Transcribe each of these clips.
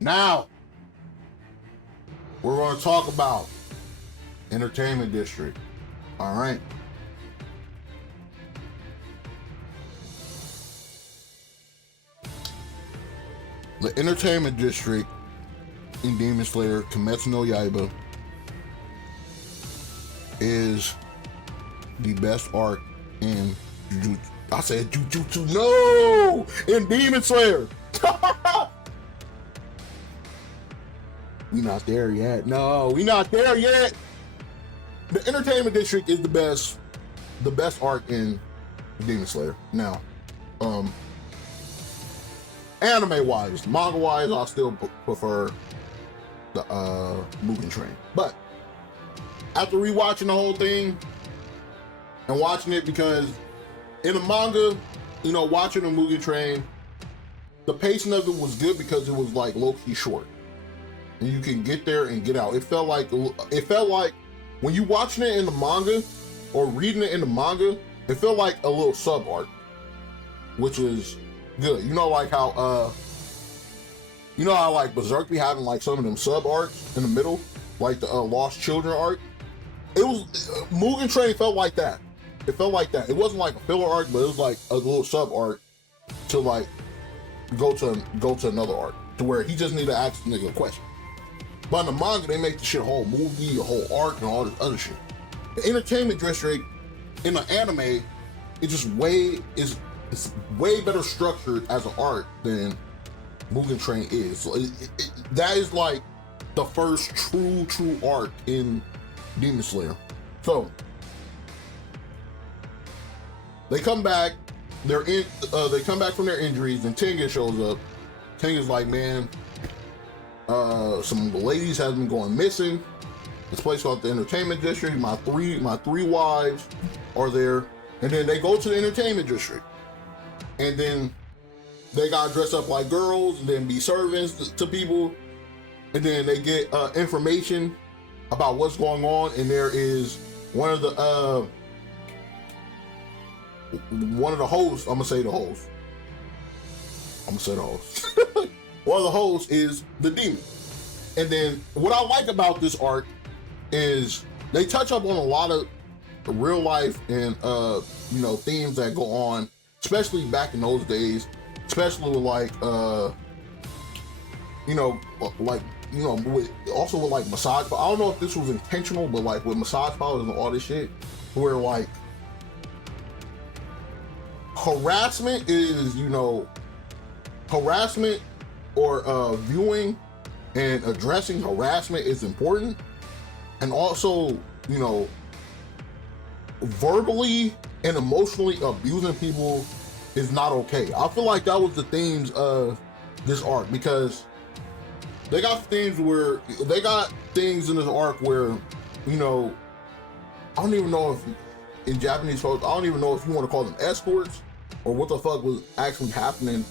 Now, we're going to talk about Entertainment District. All right. The Entertainment District in Demon Slayer Kimetsu no Yaiba is the best arc in Jujutsu. I said Jujutsu, no! In Demon Slayer! We not there yet. No, we not there yet. The Entertainment District is the best arc in Demon Slayer. Now, anime wise, manga wise, I still prefer the Mugen Train. But after rewatching the whole thing and watching it, because in the manga, you know, watching the Mugen Train, the pacing of it was good because it was like low-key short. And you can get there and get out. It felt like when you watching it in the manga or reading it in the manga, it felt like a little sub arc, which was good. You know, like how like Berserk be having like some of them sub arcs in the middle, like the Lost Children arc. It was Mugen Train felt like that. It felt like that. It wasn't like a filler arc, but it was like a little sub arc to like go to another arc to where he just need to ask the nigga a question. But in the manga, they make the shit a whole movie, a whole arc, and all this other shit. The Entertainment District in the anime, it's way better structured as an arc than Mugen Train is. So that is like the first true arc in Demon Slayer. So they come back. They come back from their injuries, and Tengen shows up. Tengen's like, man, some ladies have been going missing. This place called the Entertainment District. My three wives are there, and then they go to the Entertainment District, and then they got dressed up like girls, and then be servants to people, and then they get information about what's going on. And there is one of the hosts. I'm gonna say the host. One of the hosts is the demon. And then what I like about this arc is they touch up on a lot of real life and themes that go on, especially back in those days, especially with also with like massage. I don't know if this was intentional, but like with massage powers and all this shit, where like harassment or viewing and addressing harassment is important, and also, verbally and emotionally abusing people is not okay. I feel like that was the themes of this arc, because they got things in this arc where, I don't even know if in Japanese folks, I don't even know if you want to call them escorts or what the fuck was actually happening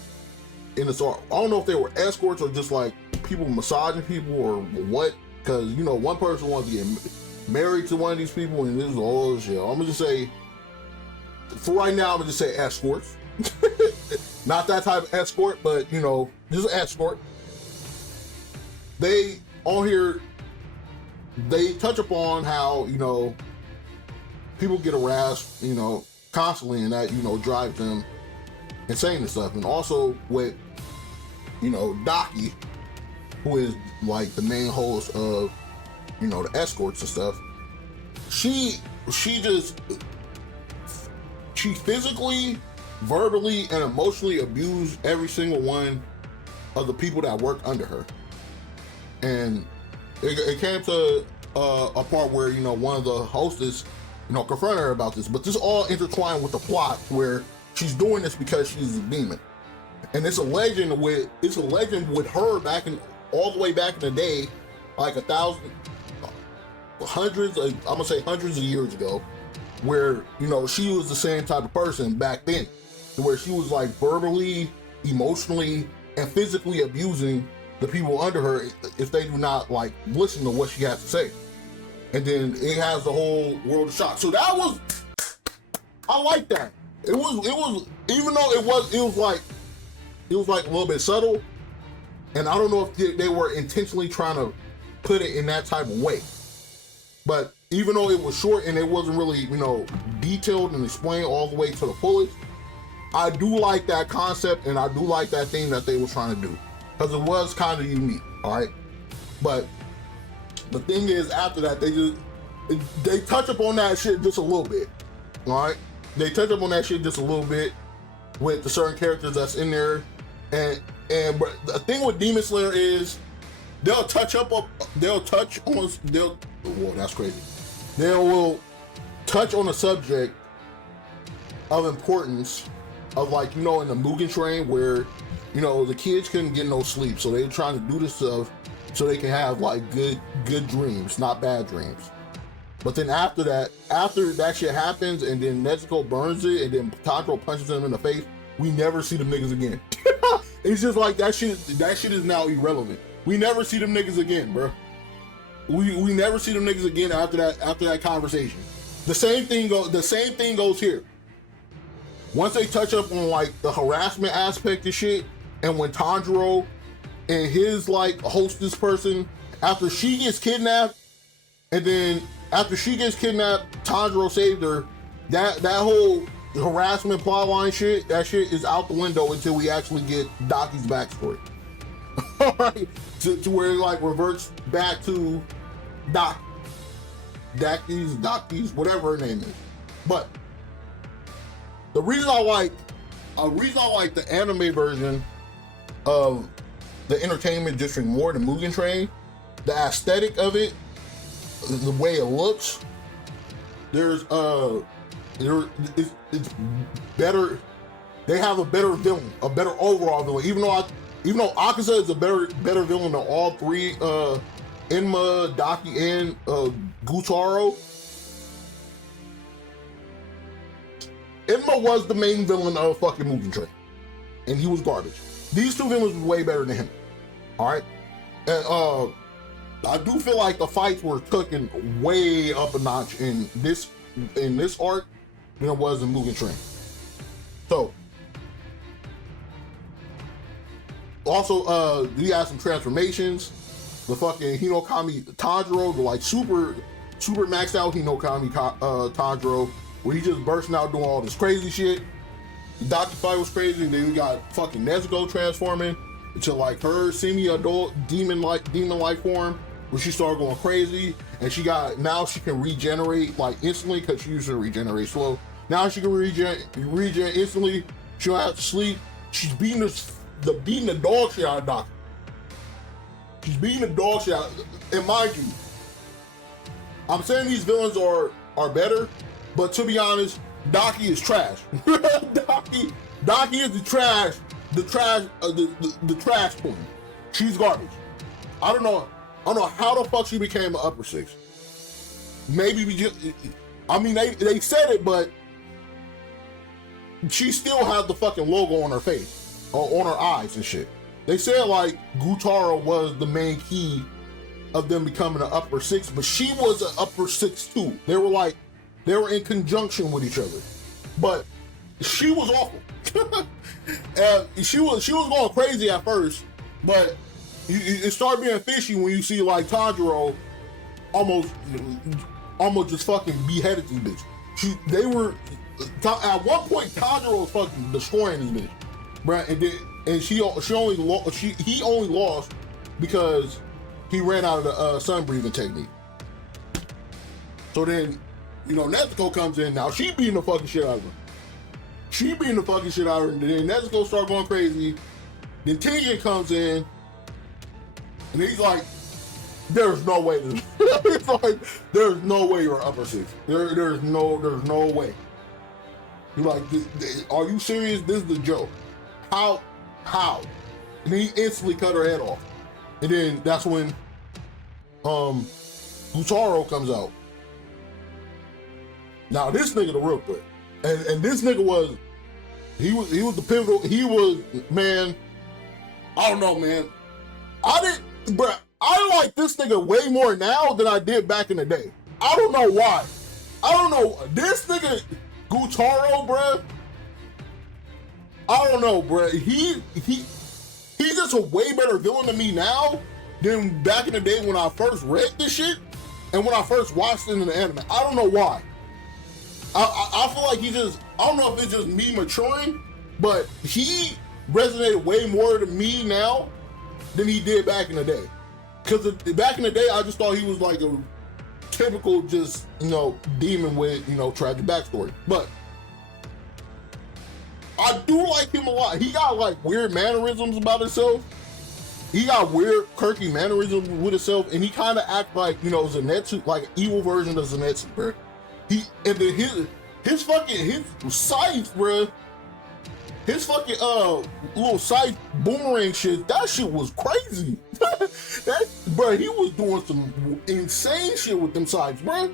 in this arc. I don't know if they were escorts or just like people massaging people or what, because one person wants to get married to one of these people, and this is all shit. I'm gonna just say, for right now, I'm gonna just say escorts. Not that type of escort, but just an escort. They on here, they touch upon how people get harassed, constantly, and that drives them insane and stuff. And also with Daki, who is like the main host of the escorts and stuff, she physically, verbally, and emotionally abused every single one of the people that worked under her. And it came to a part where one of the hostess confronted her about this, but this all intertwined with the plot where she's doing this because she's a demon. And it's a legend with her all the way back in the day, like hundreds of years ago, where she was the same type of person back then, where she was like verbally, emotionally, and physically abusing the people under her if they do not like listen to what she has to say. And then it has the whole world of shock. So I like that. It was even though it was like a little bit subtle, And I don't know if they were intentionally trying to put it in that type of way. But even though it was short and it wasn't really, you know, detailed and explained all the way to the fullest, I do like that concept and I do like that thing that they were trying to do. Because it was kind of unique, all right? But the thing is, after that, they touch up on that shit just a little bit, all right? They touch up on that shit just a little bit with the certain characters that's in there. But the thing with Demon Slayer is they'll touch on, whoa, that's crazy. They will touch on a subject of importance of, like, you know, in the Mugen Train where, you know, the kids couldn't get no sleep, so they're trying to do this stuff so they can have like good dreams, not bad dreams. But then after that shit happens and then Nezuko burns it and then Tanjiro punches him in the face, we never see them niggas again. It's just like that shit is now irrelevant. We never see them niggas again, bro. We never see them niggas again after that conversation. The same thing goes here. Once they touch up on like the harassment aspect of shit, and when Tanjiro and his like hostess person, after she gets kidnapped, and then after she gets kidnapped, Tanjiro saved her. That whole harassment plotline shit, that shit is out the window until we actually get Daki's backstory. Alright? To where it like reverts back to Daki's, whatever her name is. But the reason I like the anime version of the Entertainment District more than Mugen Train, the aesthetic of it, the way it looks, it's better. They have a better villain, a better overall villain. Even though Akaza is a better villain than all three, Enma, Daki, and Gyutaro. Enma was the main villain of fucking Mugen Train, and he was garbage. These two villains were way better than him. All right, and I do feel like the fights were taken way up a notch in this arc than it was in Mugen Train. So, also, he had some transformations. The fucking Hinokami Tanjiro, the like super maxed out Hinokami Tanjiro, where he just bursting out doing all this crazy shit. The Daki fight was crazy, and then we got fucking Nezuko transforming into like her semi-adult demon-like form, where she started going crazy, and now she can regenerate like instantly, because she used to regenerate slow. Now she can regen instantly. She don't have to sleep. She's beating the dog shit out of Daki. She's beating the dog shit out. And mind you, I'm saying these villains are better, but to be honest, Daki is trash. Daki is the trash queen. She's garbage. I don't know how the fuck she became an upper six. Maybe they said it, but she still has the fucking logo on her face or on her eyes and shit. They said like Gyutaro was the main key of them becoming an upper six, but she was an upper six too. They were in conjunction with each other, but she was awful. She was going crazy at first, but it started being fishy when you see like Tanjiro almost just fucking beheaded these bitch. At one point Tanjiro was fucking destroying these bitch, bruh, and he only lost because he ran out of the sun breathing technique. So then, you know, Nezuko comes in. Now she beating the fucking shit out of her. And then Nezuko start going crazy. Then Tengen comes in, and he's like, "There's no way." It's like, "There's no way you're upper six. There's no way." You're like, "Are you serious? This is the joke. How?" And he instantly cut her head off. And then that's when Gyutaro comes out. Now this nigga the real threat. And this nigga was the pivotal, man, I don't know, man. I like this nigga way more now than I did back in the day. I don't know why. I don't know. This nigga, Gyutaro, bruh, I don't know, bruh. He he's just a way better villain to me now than back in the day when I first read this shit and when I first watched it in the anime. I don't know why. I feel like I don't know if it's just me maturing, but he resonated way more to me now than he did back in the day. Because back in the day, I just thought he was like a typical just, demon with, tragic backstory. But I do like him a lot. He got like weird mannerisms about himself. He got weird, quirky mannerisms with himself, and he kind of act like, Zenitsu, like an evil version of Zenitsu, bro. And then his scythe, bro. His fucking little scythe boomerang shit, that shit was crazy. Bro, he was doing some insane shit with them scythes, bro.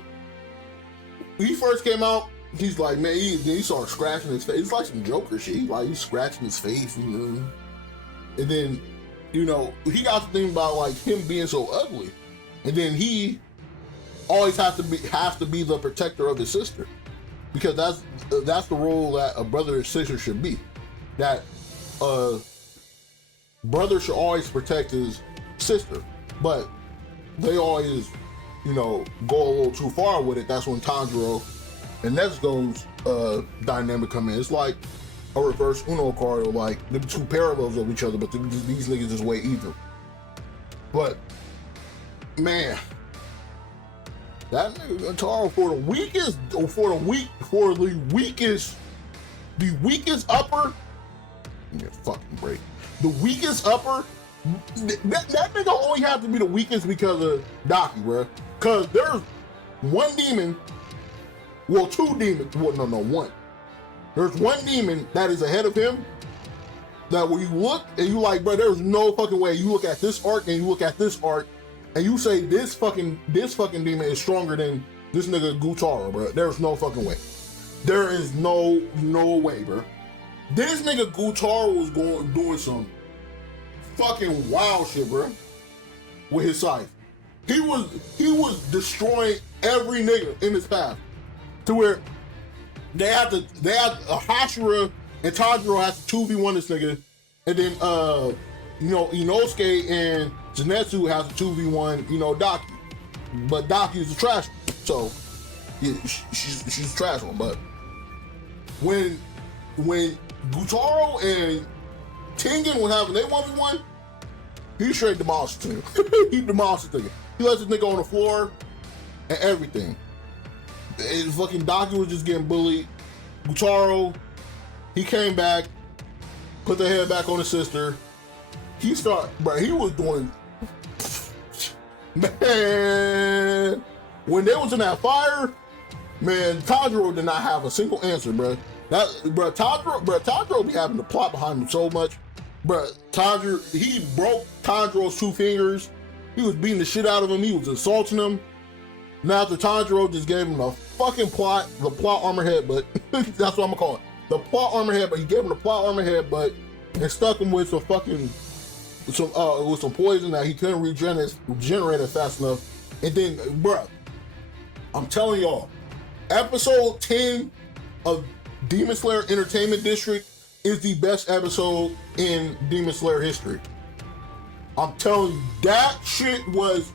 When he first came out, he's like, man, he started scratching his face. It's like some Joker shit. He's scratching his face, and then, he got to think about like him being so ugly, and then he always has to be the protector of his sister, because that's the role that a brother and sister should be. That brother should always protect his sister, but they always, go a little too far with it. That's when Tanjiro and Nezuko's dynamic come in. It's like a reverse Uno card, or like the two parallels of each other, but these niggas is way even. But man, that nigga Taro for the weakest upper. Yeah, fucking break. The weakest upper. That nigga only have to be the weakest because of Daki, bro. Cause there's one demon. Well, two demons. Well, no, one. There's one demon that is ahead of him. That when you look and you like, bro, there's no fucking way. You look at this arc and you look at this arc, and you say this fucking demon is stronger than this nigga Gutaro, bro. There's no fucking way. There is no way, bro. This nigga Gutaro was doing some fucking wild shit, bro, with his scythe. He was destroying every nigga in his path, to where they had Hashira and Tanjiro had to 2v1 this nigga, and then Inosuke and Zenitsu has to 2v1 Daki, but Daki is a trash one, so yeah, she's a trash one. But when Gutaro and Tengen was having their 1v1, he straight demolished him. He demolished the nigga. He left this nigga on the floor and everything. And fucking Daki was just getting bullied. Gutaro, he came back, put the head back on his sister. He was doing, man, when they was in that fire, man, Tanjiro did not have a single answer, bro. Tanjiro be having the plot behind him so much. Tanjiro, he broke Tanjiro's 2 fingers. He was beating the shit out of him. He was insulting him. Now after Tanjiro just gave him the plot armor headbutt. That's what I'm gonna call it. The plot armor headbutt. He gave him the plot armor headbutt and stuck him with some poison that he couldn't regenerate it fast enough. And then, bruh, I'm telling y'all, episode 10 of Demon Slayer Entertainment District is the best episode in Demon Slayer history. I'm telling you, that shit was,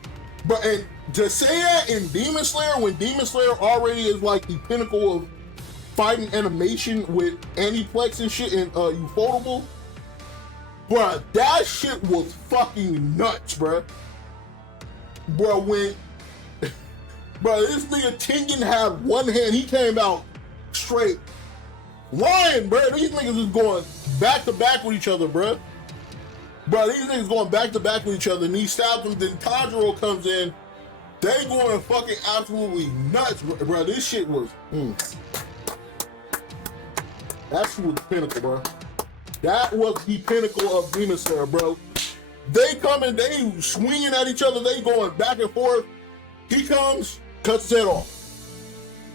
and to say that in Demon Slayer, when Demon Slayer already is like the pinnacle of fighting animation with Aniplex and shit and Ufotable, bruh, that shit was fucking nuts, bruh. Bruh, this nigga Tengen had one hand, he came out straight lying, bruh. These niggas is going back to back with each other, bruh. Bruh, these niggas going back to back with each other, and he stabs them, then Tanjiro comes in, they going fucking absolutely nuts, bruh. This shit was, that shit was the pinnacle, bruh. That was the pinnacle of Demon Slayer, bro. They coming, they swinging at each other, they going back and forth. He comes, cuts his head off.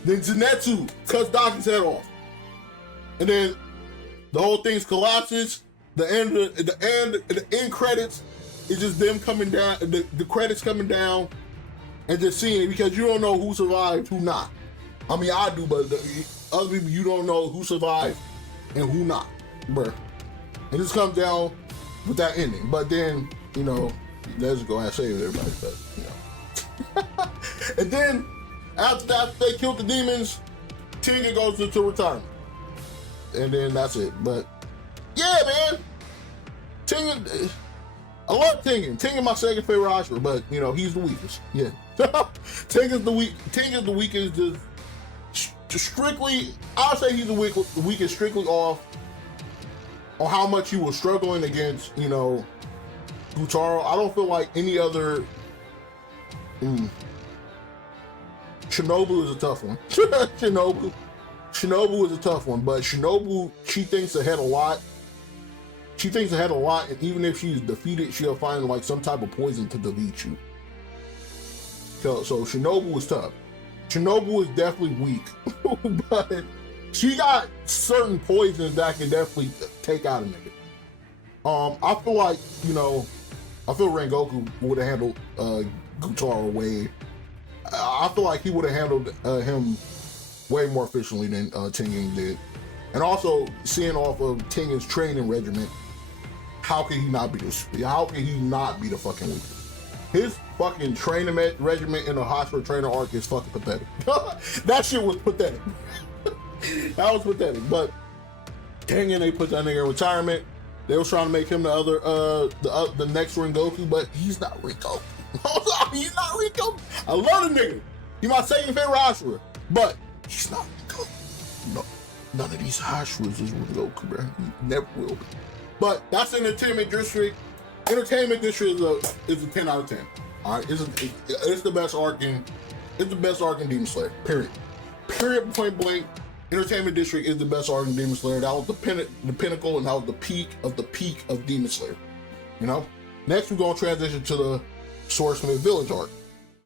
Then Zenitsu cuts Daki's head off. And then the whole thing collapses. The end credits is just them coming down, the credits coming down, and just seeing it, because you don't know who survived, who not. I mean, I do, but other people, you don't know who survived and who not, bruh. And this comes down, with that ending. But then, you know, Nezuko has saved everybody, but, you know. And then, after that, they killed the demons, Tengen goes into retirement. And then that's it. But, yeah, man. Tengen, I love Tengen. Tengen my second favorite Hashira, but, you know, he's the weakest. Yeah. Tengen's the weakest, just strictly, I'll say he's the weakest strictly off on how much he was struggling against, you know, Gyutaro. I don't feel like any other. Shinobu is a tough one. Shinobu is a tough one, but Shinobu, she thinks ahead a lot. And even if she's defeated, she'll find like some type of poison to defeat you. So Shinobu is tough. Shinobu is definitely weak, but she got certain poisons that can definitely take out a nigga. I feel like, you know, Rengoku would have handled Gyutaro way. I feel like he would have handled him way more efficiently than Tengen did. And also, seeing off of Tengen's training regimen, how can he not be the fucking weakest? His fucking training regimen in the Hashira trainer arc is fucking pathetic. That shit was pathetic. That was pathetic. But Tengen, they put that nigga in retirement. They was trying to make him the next Rengoku, but he's not Rengoku. He's not Rengoku. I love the nigga. He's my second favorite Hashira, but he's not Rengoku. No, none of these Hashiras is Rengoku, bro. He never will be. But that's Entertainment District. Entertainment District is a 10 out of 10. All right, it's the best arc in Demon Slayer. Period. Point blank. Entertainment District is the best arc in Demon Slayer. That was the pinnacle, and that was the peak of Demon Slayer. You know. Next, we're gonna transition to the Swordsmith Village arc.